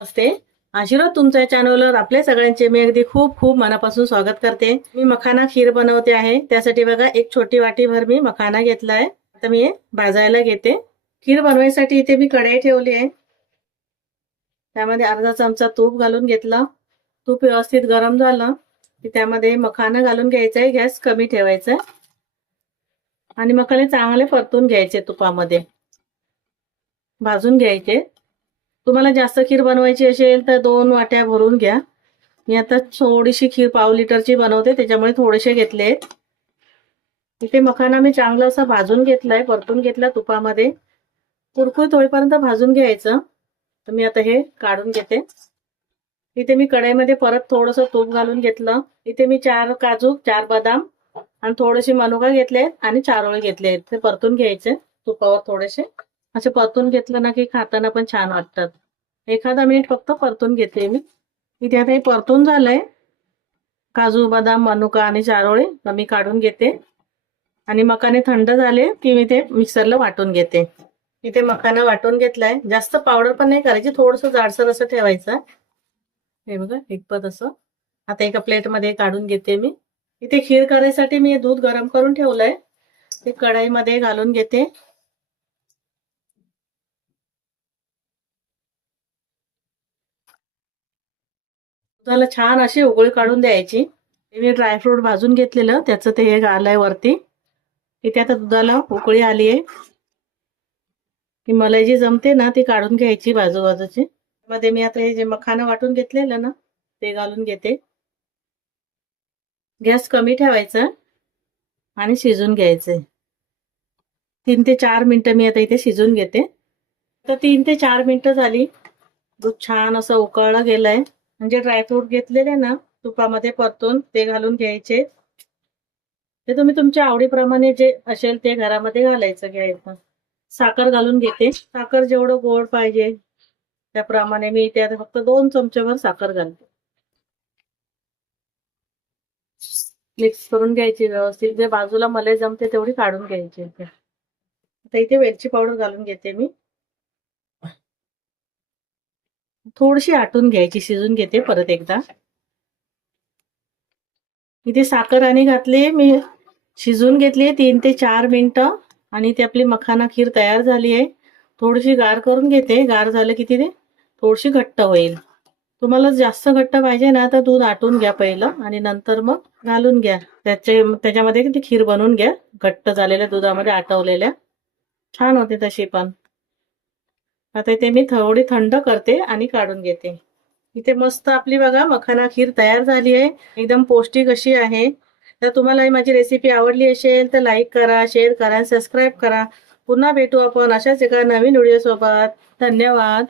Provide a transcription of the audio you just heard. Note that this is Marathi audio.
असते आशीर्वाद तुमच्या चॅनलवर आपल्या सगळ्यांचे मी अगदी खूप खूप मनापासून स्वागत करते. मी मखाना खीर बनवते आहे. त्यासाठी बघा एक छोटी वाटीभर मी मखाना घेतला आहे. आता मी भाजायला घेते. खीर बनवायसाठी इथे मी कढई ठेवली आहे. त्यामध्ये अर्धा चमचा तूप घालून घेतला. तूप व्यवस्थित गरम झालं. की त्यामध्ये मखाना घालून घ्यायचंय. आहे गॅस कमी ठेवायचा आणि मखाने चांगले परतून घ्यायचे तुपामध्ये. भाजून घ्यायचे. तुम्हाला जास्त खीर बनवायची असेल तर दोन वाट्या भरून घ्या. मी आता थोडीशी खीर पाव लिटरची बनवते त्याच्यामुळे थोडेसे घेतले. आहेत इथे मखाना मी चांगला असा भाजून घेतलाय परतून घेतला तुपामध्ये. कुरकुरीत होईपर्यंत भाजून घ्यायचं. तर मी आता हे काढून घेते. इथे मी कढईमध्ये परत थोडंसं तूप घालून घेतलं. इथे मी चार काजू चार बदाम आणि थोडेसे मनुका घेतले आणि चारोळे घेतले आहेत ते परतून घ्यायचे तुपावर थोडेसे. असे परतून घेतलं ना की खाताना पण छान वाटतात. एखादा मिनिट फक्त परतून घेते मी. इथे आता हे परतून झालंय. काजू बदाम मनुका आणि चारोळे मी काढून घेते. आणि मकाने थंड झाले की मी ते मिक्सरला वाटून घेते. इथे मकाना वाटून घेतलाय. जास्त पावडर पण नाही करायची थोडस जाडसर असं ठेवायचं. हे बघा एकपत असं. आता एका प्लेटमध्ये काढून घेते मी. इथे खीर करायसाठी मी दूध गरम करून ठेवलंय. ते कढाईमध्ये घालून घेते. दुधाला छान अशी उकळी काढून द्यायची. मी ड्रायफ्रूट भाजून घेतलेलं. त्याचं ते हे आलंय वरती. इथे आता दुधाला उकळी आली आहे. की मलाई जी जमते ना ती काढून घ्यायची बाजू बाजूची मध्ये मी आता हे जे मखानं वाटून घेतलेलं ना ते घालून घेते. गॅस कमी ठेवायचा आणि शिजून घ्यायचंय तीन ते चार मिनटं मी आता इथे शिजून घेते. तर तीन ते चार मिनटं झाली. दूध छान असं उकळलं गेलंय. म्हणजे ड्रायफ्रूट घेतलेले ना तुपामध्ये परतून ते घालून घ्यायचे. ते तुम्ही तुमच्या आवडीप्रमाणे जे असेल ते घरामध्ये घालायचं घ्यायचं. साखर घालून घेते. साखर जेवढं गोड पाहिजे त्याप्रमाणे मी त्यात आता फक्त दोन चमचेभर साखर घालते. मिक्स करून घ्यायची व्यवस्थित. जे बाजूला मले जमते तेवढी काढून घ्यायची. इथे आता इथे वेलची पावडर घालून घेते मी. थोडीशी आटून घ्यायची शिजून घेते परत एकदा. इथे साखर आणि घातली मी शिजून घेतली तीन ते चार मिनटं आणि ती आपली मखाना खीर तयार झाली आहे. थोडीशी गार करून घेते. गार झालं की तिथे थोडीशी घट्ट होईल. तुम्हाला जास्त घट्ट पाहिजे ना तर दूध आटून घ्या पहिलं आणि नंतर मग घालून घ्या. त्याचे त्याच्यामध्ये ती खीर बनवून घ्या. घट्ट झालेल्या दुधामध्ये आटवलेल्या. छान होते तशी पण. आता इथे मी थोडी थंड करते आणि काढून घेते. इथे मस्त आपली बघा मखाना खीर तयार झाली आहे. एकदम पौष्टिक अशी आहे. तर तुम्हाला ही माझी रेसिपी आवडली असेल तर लाईक करा शेअर करा सबस्क्राईब करा. पुन्हा भेटू आपण अशाच एका नवीन व्हिडिओ सोबत. धन्यवाद.